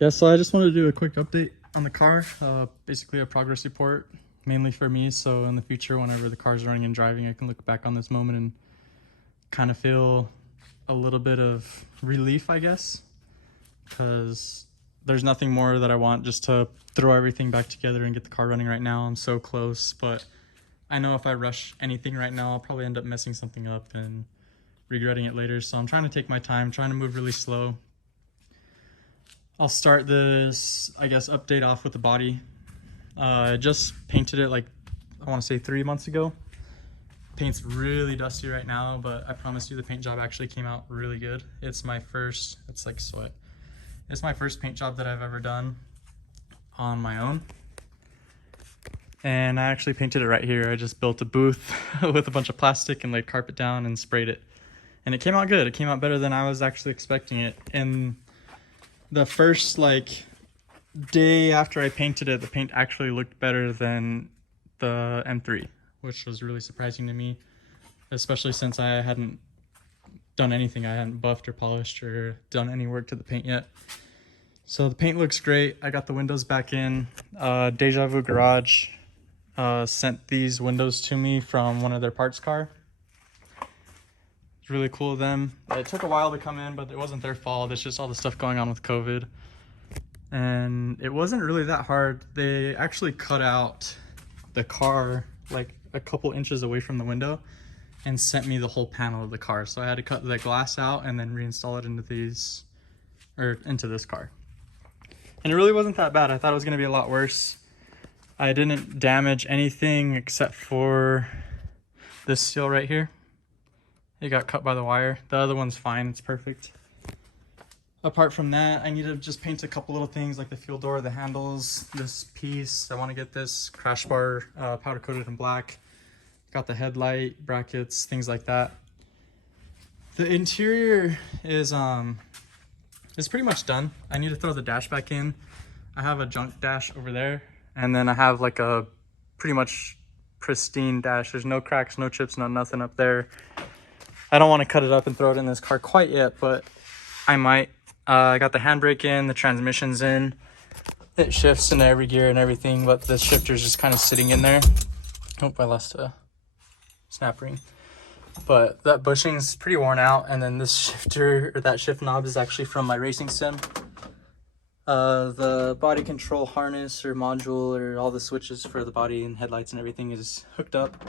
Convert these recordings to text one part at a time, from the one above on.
Yeah, so I just wanted to do a quick update on the car. Basically a progress report, mainly for me. So in the future, whenever the car's running and driving, I can look back on this moment and kind of feel a little bit of relief, I guess, because there's nothing more that I want just to throw everything back together and get the car running right now. I'm so close, but I know if I rush anything right now, I'll probably end up messing something up and regretting it later. So I'm trying to take my time, trying to move really slow. I'll start this, I guess, update off with the body. I just painted it like, I want to say 3 months ago. Paint's really dusty right now, but I promise you the paint job actually came out really good. It's my first, it's like sweat. It's my first paint job that I've ever done on my own. And I actually painted it right here. I just built a booth with a bunch of plastic and laid carpet down and sprayed it. And it came out good. It came out better than I was actually expecting it. And the first day after I painted it, the paint actually looked better than the M3, which was really surprising to me, especially since I hadn't done anything. I hadn't buffed or polished or done any work to the paint yet. So the paint looks great. I got the windows back in. Deja Vu Garage sent these windows to me from one of their parts car. It's really cool of them. It took a while to come in, but it wasn't their fault. It's just all the stuff going on with COVID. And it wasn't really that hard. They actually cut out the car like a couple inches away from the window and sent me the whole panel of the car. So I had to cut the glass out and then reinstall it into this car. And it really wasn't that bad. I thought it was gonna be a lot worse. I didn't damage anything except for this seal right here. It got cut by the wire. The other one's fine, it's perfect. Apart from that, I need to just paint a couple little things like the fuel door, the handles, this piece. I want to get this crash bar powder coated in black. Got the headlight, brackets, things like that. The interior is pretty much done. I need to throw the dash back in. I have a junk dash over there, and then I have like a pretty much pristine dash. There's no cracks, no chips, no nothing up there. I don't want to cut it up and throw it in this car quite yet, but I might. I got the handbrake in, the transmission's in. It shifts into every gear and everything, but the shifter's just kind of sitting in there. Oh, I lost a snap ring. But that bushing's pretty worn out, and then this shifter, or that shift knob, is actually from my racing sim. The body control harness or module or all the switches for the body and headlights and everything is hooked up.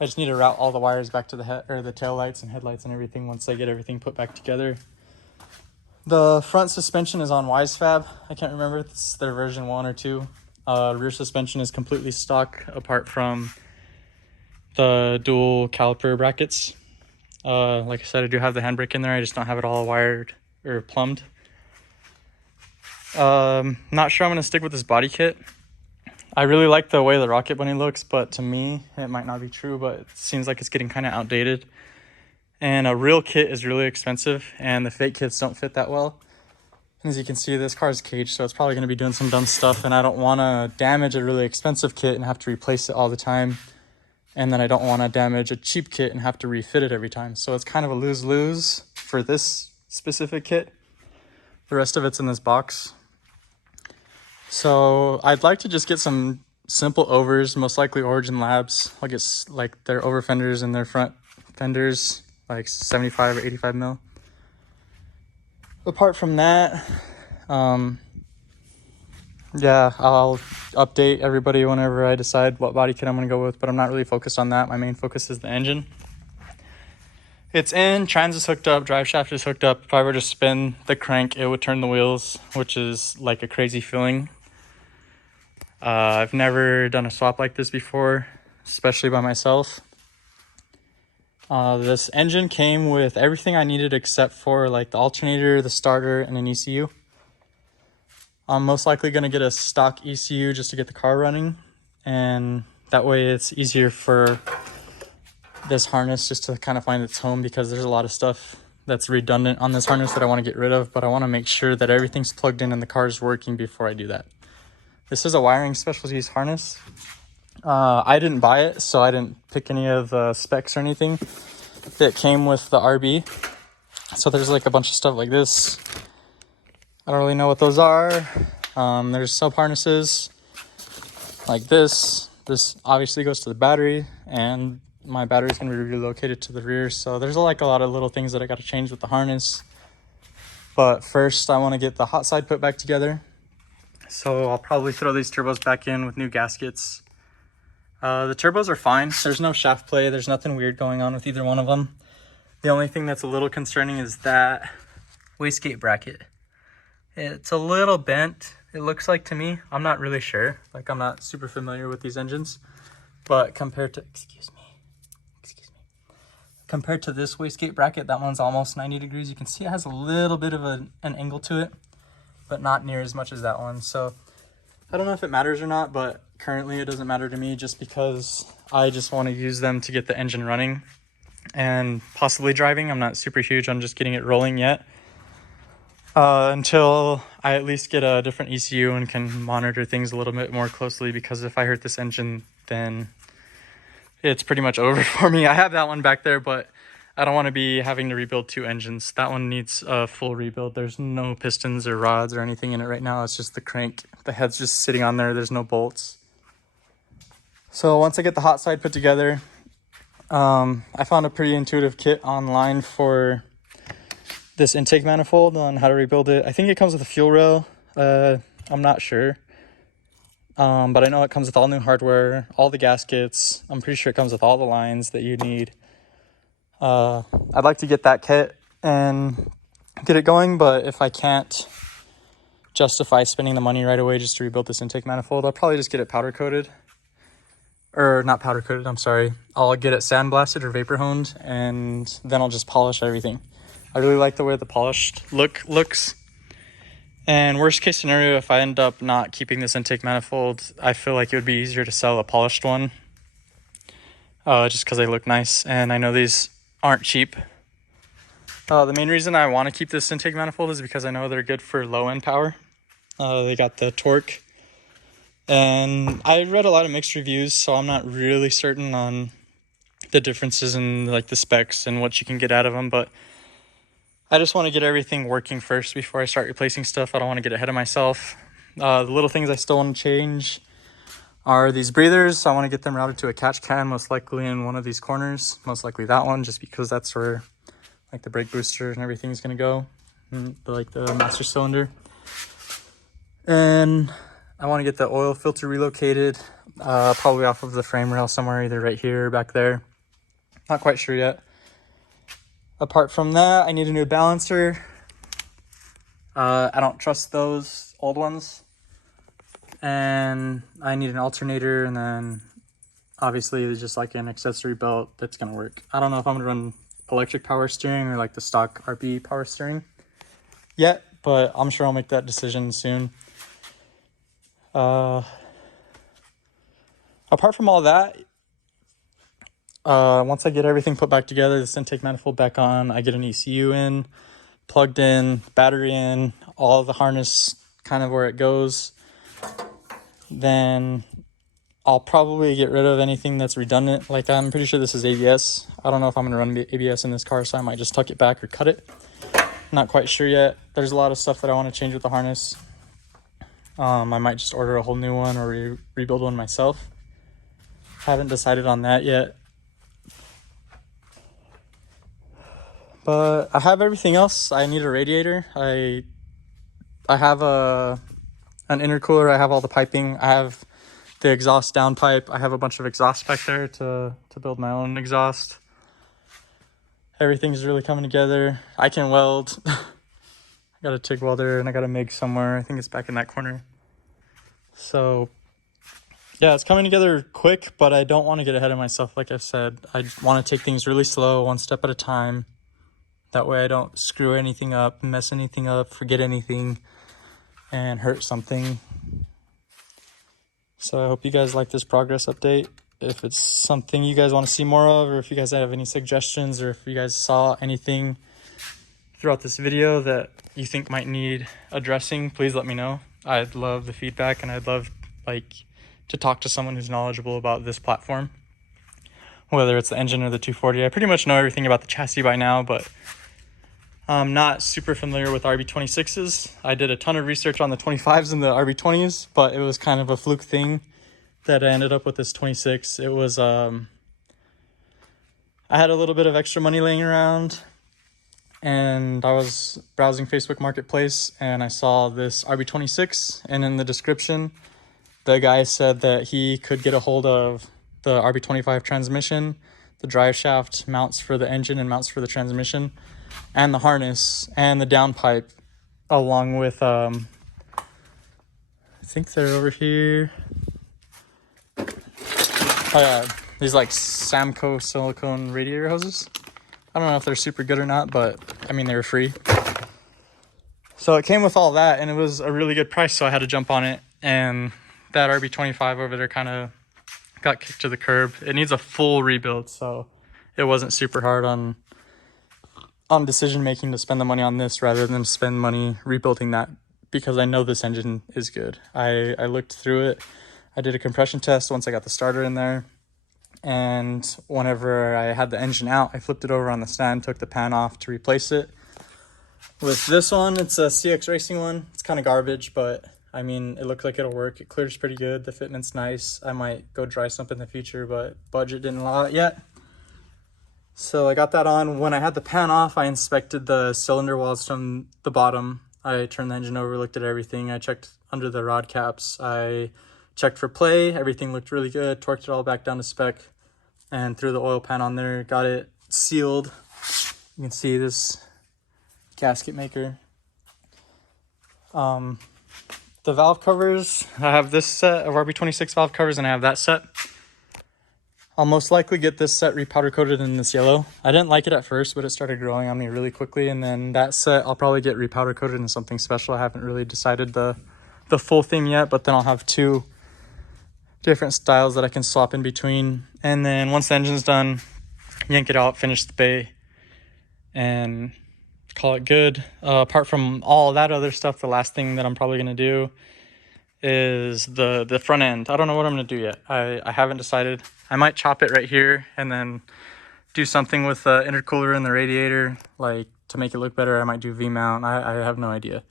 I just need to route all the wires back to the tail lights and headlights and everything once I get everything put back together. The front suspension is on WiseFab. I can't remember if it's their version 1 or 2. Rear suspension is completely stock apart from the dual caliper brackets. Like I said, I do have the handbrake in there. I just don't have it all wired or plumbed. Not sure I'm going to stick with this body kit. I really like the way the Rocket Bunny looks, but to me, it might not be true, but it seems like it's getting kind of outdated. And a real kit is really expensive, and the fake kits don't fit that well. And as you can see, this car is caged, so it's probably going to be doing some dumb stuff, and I don't want to damage a really expensive kit and have to replace it all the time. And then I don't want to damage a cheap kit and have to refit it every time. So it's kind of a lose-lose for this specific kit. The rest of it's in this box. So I'd like to just get some simple overs, most likely Origin Labs. I'll get like their over fenders and their front fenders, like 75 or 85 mil. Apart from that, yeah, I'll update everybody whenever I decide what body kit I'm going to go with, but I'm not really focused on that. My main focus is the engine. It's in, trans is hooked up, drive shaft is hooked up. If I were to spin the crank, it would turn the wheels, which is like a crazy feeling. I've never done a swap like this before, especially by myself. This engine came with everything I needed except for like the alternator, the starter, and an ECU. I'm most likely going to get a stock ECU just to get the car running, and that way it's easier for this harness just to kind of find its home, because there's a lot of stuff that's redundant on this harness that I want to get rid of, but I want to make sure that everything's plugged in and the car is working before I do that. This is a wiring specialties harness. I didn't buy it, so I didn't pick any of the specs or anything. It came with the RB. So there's like a bunch of stuff like this. I don't really know what those are. There's sub harnesses like this. This obviously goes to the battery, and my battery is going to be relocated to the rear. So there's like a lot of little things that I got to change with the harness. But first, I want to get the hot side put back together. So I'll probably throw these turbos back in with new gaskets. The turbos are fine. There's no shaft play. There's nothing weird going on with either one of them. The only thing that's a little concerning is that wastegate bracket. It's a little bent, it looks like to me. I'm not really sure. Like, I'm not super familiar with these engines. But compared to, excuse me. Compared to this wastegate bracket, that one's almost 90 degrees. You can see it has a little bit of an angle to it, but not near as much as that one. So I don't know if it matters or not, but currently it doesn't matter to me just because I just want to use them to get the engine running and possibly driving. I'm not super huge on just getting it rolling yet. Until I at least get a different ECU and can monitor things a little bit more closely, because if I hurt this engine, then it's pretty much over for me. I have that one back there, but I don't want to be having to rebuild two engines. That one needs a full rebuild. There's no pistons or rods or anything in it right now. It's just the crank. The head's just sitting on there. There's no bolts. So once I get the hot side put together, I found a pretty intuitive kit online for this intake manifold on how to rebuild it. I think it comes with a fuel rail. I'm not sure. But I know it comes with all new hardware, all the gaskets. I'm pretty sure it comes with all the lines that you need. I'd like to get that kit and get it going, but if I can't justify spending the money right away just to rebuild this intake manifold, I'll probably just get it powder coated. Or not powder coated, I'm sorry. I'll get it sandblasted or vapor honed, and then I'll just polish everything. I really like the way the polished look looks. And worst case scenario, if I end up not keeping this intake manifold, I feel like it would be easier to sell a polished one. Just because they look nice, and I know these aren't cheap. The main reason I want to keep this intake manifold is because I know they're good for low end power. They got the torque. And I read a lot of mixed reviews, so I'm not really certain on the differences in like the specs and what you can get out of them, but I just want to get everything working first before I start replacing stuff. I don't want to get ahead of myself. The little things I still want to change are these breathers. I want to get them routed to a catch can, most likely in one of these corners, most likely that one, just because that's where like the brake booster and everything is going to go, and like the master cylinder. And I want to get the oil filter relocated, probably off of the frame rail somewhere, either right here or back there. Not quite sure yet. Apart from that, I need a new balancer. I don't trust those old ones. And I need an alternator, and then obviously there's just like an accessory belt that's going to work. I don't know if I'm going to run electric power steering or like the stock RB power steering yet, but I'm sure I'll make that decision soon. Apart from all that, once I get everything put back together, this intake manifold back on, I get an ECU in, plugged in, battery in, all of the harness kind of where it goes, then I'll probably get rid of anything that's redundant. Like, I'm pretty sure this is ABS. I don't know if I'm going to run ABS in this car, so I might just tuck it back or cut it. Not quite sure yet. There's a lot of stuff that I want to change with the harness. I might just order a whole new one or rebuild one myself. Haven't decided on that yet. But I have everything else. I need a radiator. I have an intercooler. I have all the piping. I have the exhaust downpipe. I have a bunch of exhaust back there to build my own exhaust. Everything's really coming together. I can weld. I got a TIG welder and I got a MIG somewhere. I think it's back in that corner. So yeah, it's coming together quick, but I don't want to get ahead of myself. Like I've said, I want to take things really slow, one step at a time. That way I don't screw anything up, mess anything up, forget anything, and hurt something. So I hope you guys like this progress update. If it's something you guys want to see more of, or if you guys have any suggestions, or if you guys saw anything throughout this video that you think might need addressing, please let me know. I'd love the feedback, and I'd love to talk to someone who's knowledgeable about this platform, whether it's the engine or the 240. I pretty much know everything about the chassis by now, but I'm not super familiar with RB26s. I did a ton of research on the 25s and the RB20s, but it was kind of a fluke thing that I ended up with this 26. It was, I had a little bit of extra money laying around, and I was browsing Facebook Marketplace, and I saw this RB26, and in the description, the guy said that he could get a hold of the RB25 transmission, the drive shaft, mounts for the engine and mounts for the transmission, and the harness and the downpipe, along with I think they're over here. Oh yeah, these like Samco silicone radiator hoses. I don't know if they're super good or not, but I mean, they were free. So it came with all that, and it was a really good price, so I had to jump on it. And that RB25 over there kind of got kicked to the curb. It needs a full rebuild, so it wasn't super hard on decision making to spend the money on this rather than spend money rebuilding that, because I know this engine is good. I looked through it. I did a compression test once I got the starter in there, and whenever I had the engine out, I flipped it over on the stand, took the pan off to replace it. With this one, it's a CX Racing one. It's kind of garbage, but I mean, it looked like it'll work. It clears pretty good. The fitment's nice. I might go dry sump in the future, but budget didn't allow it yet. So I got that on. When I had the pan off, I inspected the cylinder walls from the bottom. I turned the engine over, looked at everything. I checked under the rod caps. I checked for play. Everything looked really good. Torqued it all back down to spec and threw the oil pan on there. Got it sealed. You can see this gasket maker. The valve covers, I have this set of RB26 valve covers, and I have that set. I'll most likely get this set repowder coated in this yellow. I didn't like it at first, but it started growing on me really quickly. And then that set, I'll probably get repowder coated in something special. I haven't really decided the full thing yet, but then I'll have two different styles that I can swap in between. And then once the engine's done, yank it out, finish the bay, and call it good. Apart from all that other stuff, the last thing that I'm probably going to do is the front end. I don't know what I'm going to do yet. I haven't decided. I might chop it right here and then do something with the intercooler and the radiator, like to make it look better. I might do V-mount. I have no idea.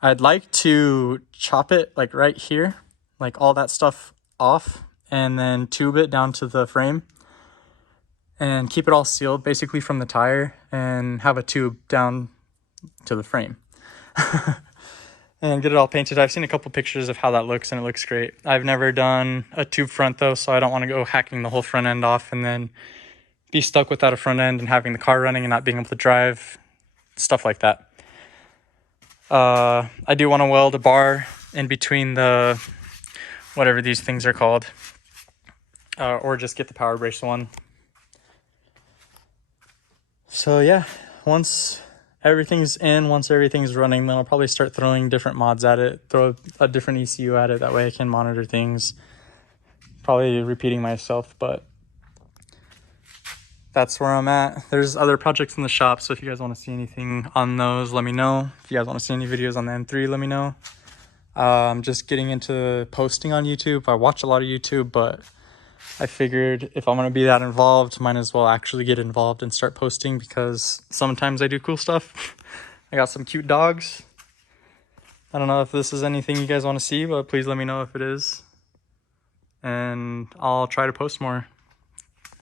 I'd like to chop it like right here, like all that stuff off, and then tube it down to the frame and keep it all sealed basically from the tire, and have a tube down to the frame. And get it all painted. I've seen a couple pictures of how that looks, and it looks great. I've never done a tube front though, so I don't want to go hacking the whole front end off and then be stuck without a front end and having the car running and not being able to drive, stuff like that. I do want to weld a bar in between the, whatever these things are called, or just get the power brace one. So yeah, once everything's in, once everything's running, then I'll probably start throwing different mods at it, throw a different ECU at it. That way I can monitor things. Probably repeating myself, but that's where I'm at. There's other projects in the shop, so if you guys want to see anything on those, let me know. If you guys want to see any videos on the M3, let me know. I'm just getting into posting on YouTube. I watch a lot of YouTube, but I figured if I'm going to be that involved, might as well actually get involved and start posting, because sometimes I do cool stuff. I got some cute dogs. I don't know if this is anything you guys want to see, but please let me know if it is, and I'll try to post more.